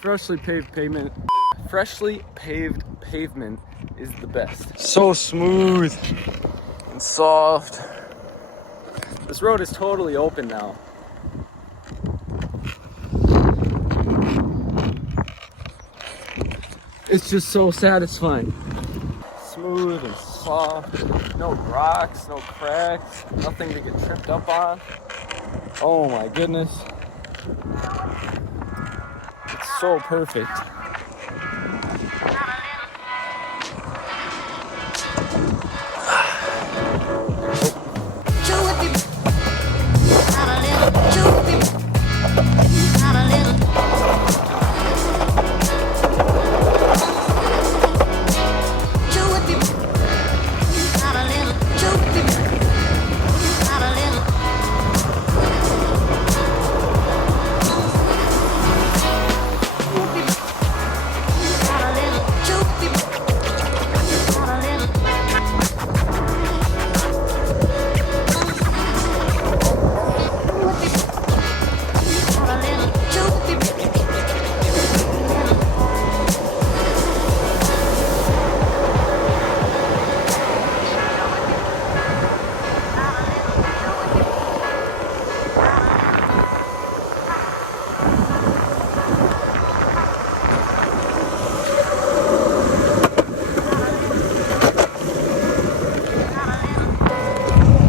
Freshly paved pavement is the best. So smooth and soft. This road is totally open now. It's just so satisfying. Smooth and soft, no rocks, no cracks, nothing to get tripped up on. Oh my goodness. It's so perfect.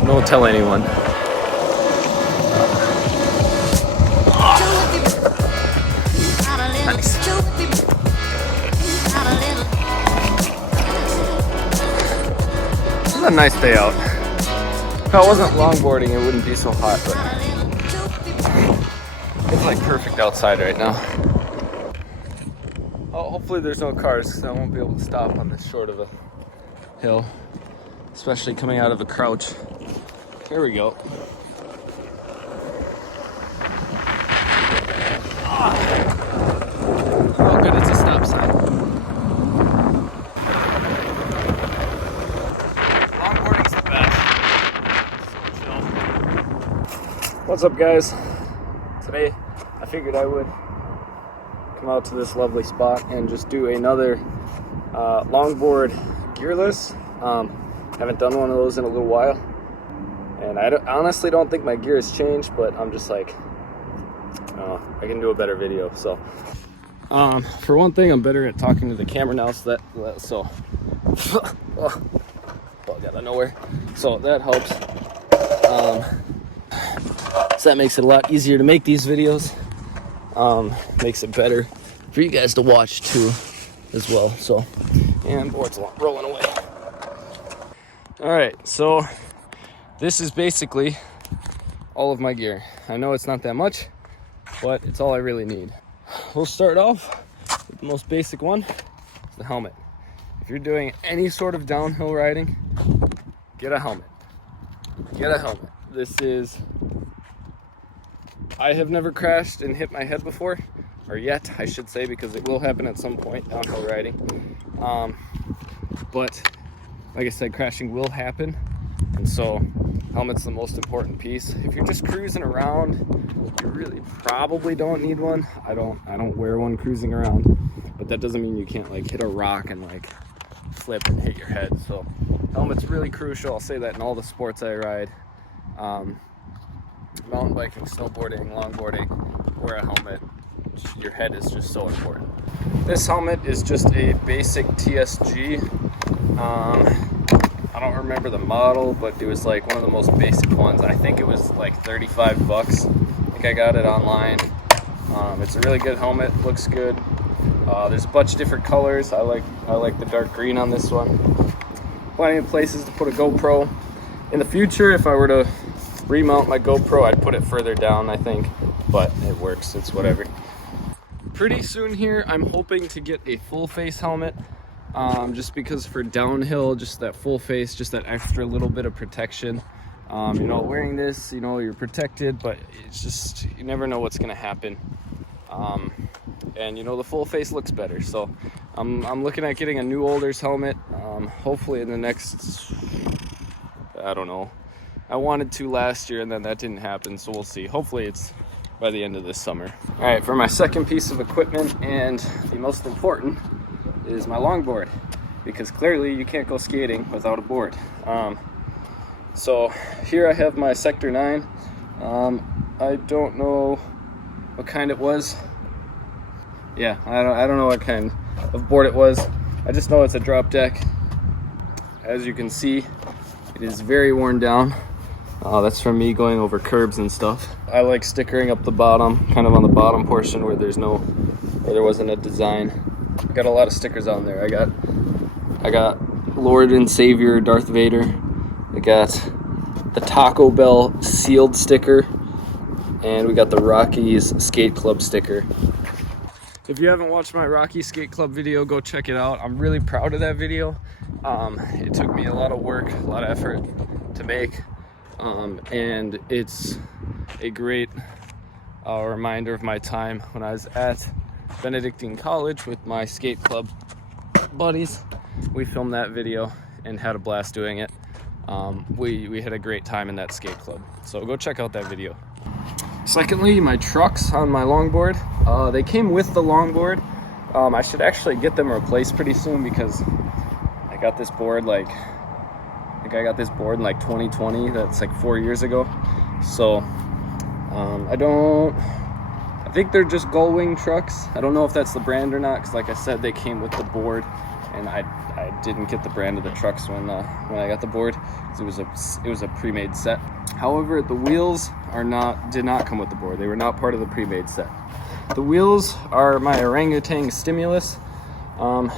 Don't tell anyone. Nice. This is a nice day out. If I wasn't longboarding, it wouldn't be so hot, but it's like perfect outside right now. Oh, hopefully there's no cars because I won't be able to stop on this short of a hill, especially coming out of a crouch. Here we go. Oh, good, it's a stop sign. Longboarding's the best. So chill. What's up, guys? Today, I figured I would come out to this lovely spot and just do another longboard gearless. Haven't done one of those in a little while. And I honestly don't think my gear has changed, but I'm just like, I can do a better video. So, for one thing, I'm better at talking to the camera now, so bug out of nowhere. So that helps. So that makes it a lot easier to make these videos. Makes it better for you guys to watch too, as well. So, and board's rolling away. All right, so this is basically all of my gear. I know it's not that much, but it's all I really need. We'll start off with the most basic one, the helmet. If you're doing any sort of downhill riding, get a helmet. Get a helmet. I have never crashed and hit my head before, or yet, I should say, because it will happen at some point downhill riding. But like I said, crashing will happen. And so helmet's the most important piece. If you're just cruising around, you really probably don't need one. I don't wear one cruising around, but that doesn't mean you can't like hit a rock and like flip and hit your head. So helmet's really crucial. I'll say that in all the sports I ride. Mountain biking, snowboarding, longboarding, wear a helmet. Your head is just so important. This helmet is just a basic TSG. I don't remember the model, but it was like one of the most basic ones. I think it was like 35 bucks. I think I got it online. It's a really good helmet, looks good. There's a bunch of different colors. I like the dark green on this one. Plenty of places to put a GoPro. In the future, if I were to remount my GoPro, I'd put it further down, I think, but it works, it's whatever. Pretty soon here, I'm hoping to get a full face helmet. Just because for downhill, just that full face, just that extra little bit of protection. Wearing this, you're protected, but it's just, you never know what's gonna happen. And the full face looks better. So I'm looking at getting a new Olders helmet, hopefully in the next, I don't know. I wanted to last year and then that didn't happen, so we'll see. Hopefully it's by the end of this summer. All right, for my second piece of equipment, and the most important, is my longboard, because clearly you can't go skating without a board. So here I have my Sector 9. I don't know what kind it was. Yeah, I don't know what kind of board it was. I just know it's a drop deck. As you can see, it is very worn down. That's from me going over curbs and stuff. I like stickering up the bottom, kind of on the bottom portion where there wasn't a design. I got a lot of stickers on there. I got Lord and Savior Darth Vader. I got the Taco Bell sealed sticker, and we got the Rockies Skate Club sticker. If you haven't watched my Rocky Skate Club video, go check it out. I'm really proud of that video. It took me a lot of work, a lot of effort to make, and it's a great reminder of my time when I was at Benedictine College with my skate club buddies. We filmed that video and had a blast doing it. We had a great time in that skate club, so go check out that video. Secondly, my trucks on my longboard. They came with the longboard. I should actually get them replaced pretty soon, because I got this board I got this board in like 2020. That's like 4 years ago. So I think they're just Gullwing trucks. I don't know if that's the brand or not, because like I said, they came with the board, and I didn't get the brand of the trucks when I got the board, because it was a pre-made set. However, the wheels did not come with the board. They were not part of the pre-made set. The wheels are my Orangutan Stimulus. I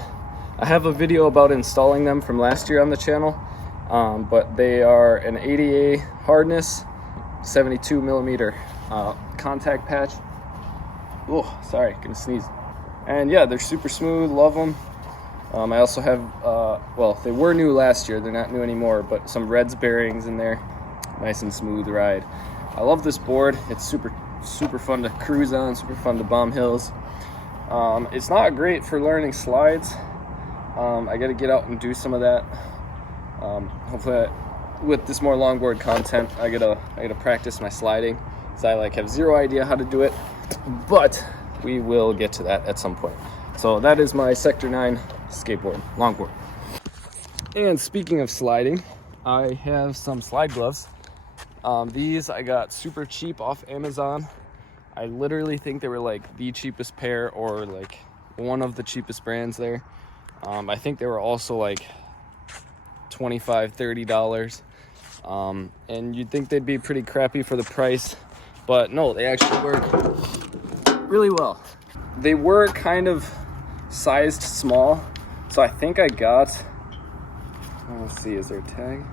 have a video about installing them from last year on the channel, but they are an 80A hardness, 72 millimeter contact patch. Oh, sorry, gonna sneeze. And yeah, they're super smooth, love them. I also have, well, they were new last year, they're not new anymore, but some Reds bearings in there. Nice and smooth ride. I love this board. It's super fun to cruise on, super fun to bomb hills. It's not great for learning slides. I got to get out and do some of that. Hopefully with this more longboard content, I gotta practice my sliding, because I have zero idea how to do it, but we will get to that at some point. So that is my Sector 9 skateboard, longboard. And speaking of sliding, I have some slide gloves. These I got super cheap off Amazon. I literally think they were like the cheapest pair, or like one of the cheapest brands there. I think they were also like $25, $30. And you'd think they'd be pretty crappy for the price, but no, they actually work really well. They were kind of sized small, so I think I got, let's see, is there a tag?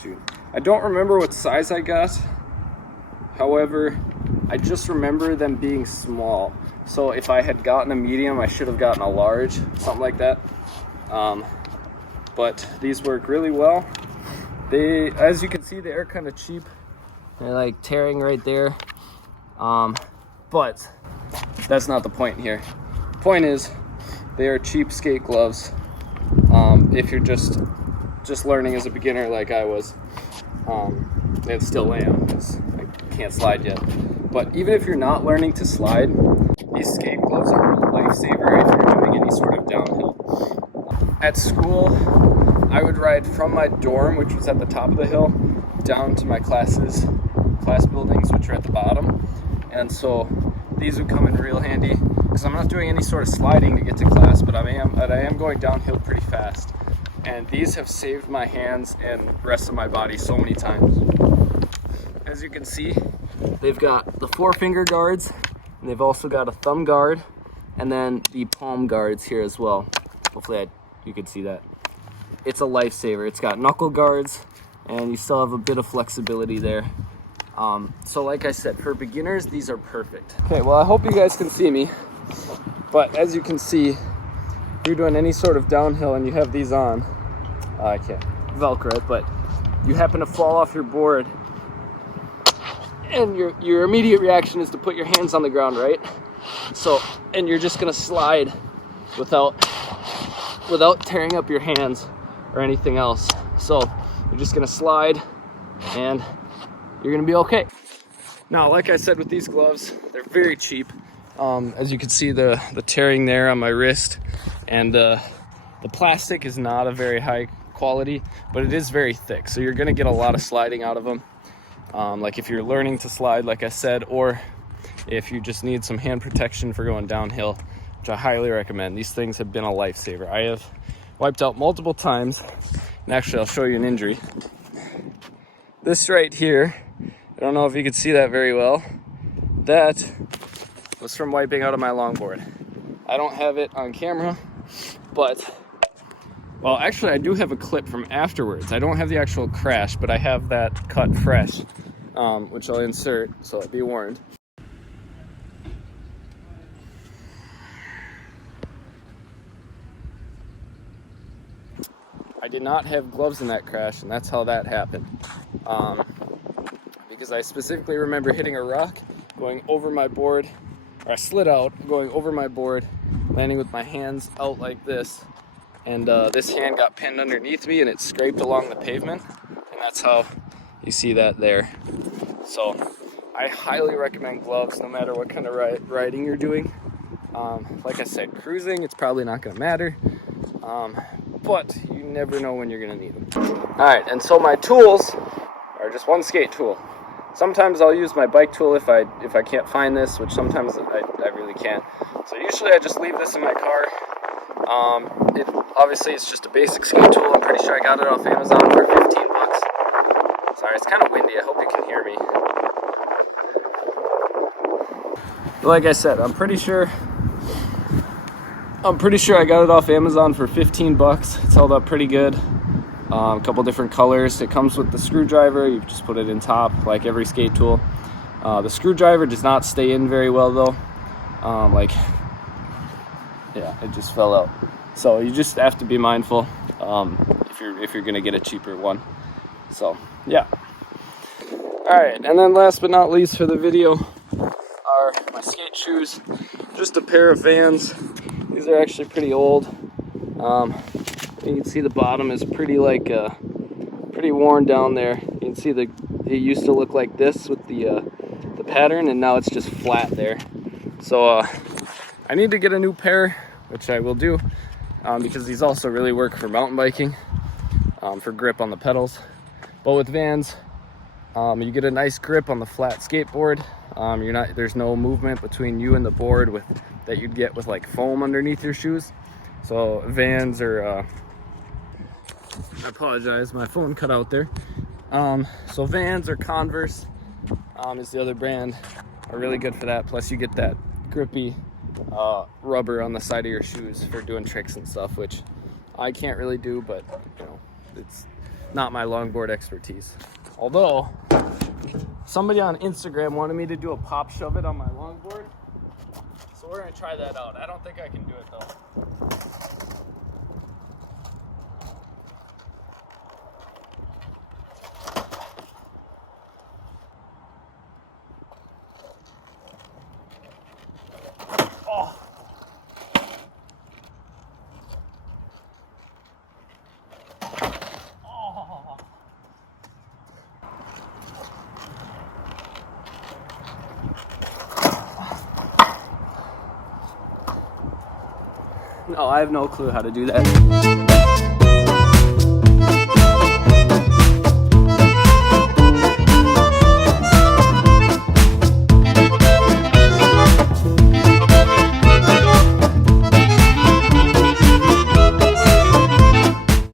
Shoot, I don't remember what size I got. However, I just remember them being small. So if I had gotten a medium, I should have gotten a large, something like that. But these work really well. They, as you can see, they are kind of cheap. They're like tearing right there. But that's not the point here. The point is, they are cheap skate gloves. If you're just learning as a beginner like I was, and still am, because I can't slide yet. But even if you're not learning to slide, these skate gloves are a lifesaver if you're doing any sort of downhill. At school, I would ride from my dorm, which was at the top of the hill, down to my class buildings, which are at the bottom. And so these would come in real handy, because I'm not doing any sort of sliding to get to class, but I am going downhill pretty fast. And these have saved my hands and rest of my body so many times. As you can see, they've got the 4-finger guards, and they've also got a thumb guard, and then the palm guards here as well. Hopefully you can see that. It's a lifesaver. It's got knuckle guards, and you still have a bit of flexibility there. So like I said, for beginners, these are perfect. Okay, well, I hope you guys can see me, but as you can see, if you're doing any sort of downhill and you have these on, I can't Velcro it, but you happen to fall off your board, and your immediate reaction is to put your hands on the ground, right? So, and you're just gonna slide without tearing up your hands or anything else. So you're just gonna slide, and you're gonna be okay. Now, like I said, with these gloves, they're very cheap. As you can see, the tearing there on my wrist, and the plastic is not a very high quality, but it is very thick, so you're gonna get a lot of sliding out of them. Like if you're learning to slide, like I said, or if you just need some hand protection for going downhill, which I highly recommend. These things have been a lifesaver. I have wiped out multiple times, and actually I'll show you an injury. This right here, I don't know if you can see that very well, that was from wiping out of my longboard. I don't have it on camera, but, well, actually I do have a clip from afterwards. I don't have the actual crash, but I have that cut fresh, which I'll insert, so be warned. I did not have gloves in that crash, and that's how that happened. Because I specifically remember hitting a rock, going over my board, or I slid out, going over my board, landing with my hands out like this, and this hand got pinned underneath me and it scraped along the pavement, and that's how you see that there. So I highly recommend gloves no matter what kind of riding you're doing. Like I said, cruising, it's probably not going to matter. But you never know when you're gonna need them. All right, and so my tools are just one skate tool. Sometimes I'll use my bike tool if I can't find this, which sometimes I really can't. So usually I just leave this in my car. Obviously it's just a basic skate tool. I'm pretty sure I got it off Amazon for 15 bucks. Sorry, it's kind of windy. I hope you can hear me. But like I said, I'm pretty sure I got it off Amazon for 15 bucks. It's held up pretty good. A couple different colors. It comes with the screwdriver. You just put it in top like every skate tool. The screwdriver does not stay in very well though. Yeah, it just fell out. So you just have to be mindful if you're gonna get a cheaper one. So yeah. All right, and then last but not least for the video are my skate shoes. Just a pair of Vans. These are actually pretty old. You can see the bottom is pretty worn down there. You can see it used to look like this with the pattern, and now it's just flat there. So I need to get a new pair, which I will do, because these also really work for mountain biking, for grip on the pedals. But with Vans, you get a nice grip on the flat skateboard. There's no movement between you and the board that you'd get with like foam underneath your shoes. So Vans are, I apologize, my phone cut out there. So Vans or Converse is the other brand, are really good for that. Plus you get that grippy rubber on the side of your shoes for doing tricks and stuff, which I can't really do, but you know, it's not my longboard expertise. Although somebody on Instagram wanted me to do a pop shove it on my longboard, so we're gonna try that out. I don't think I can do it though. No, I have no clue how to do that.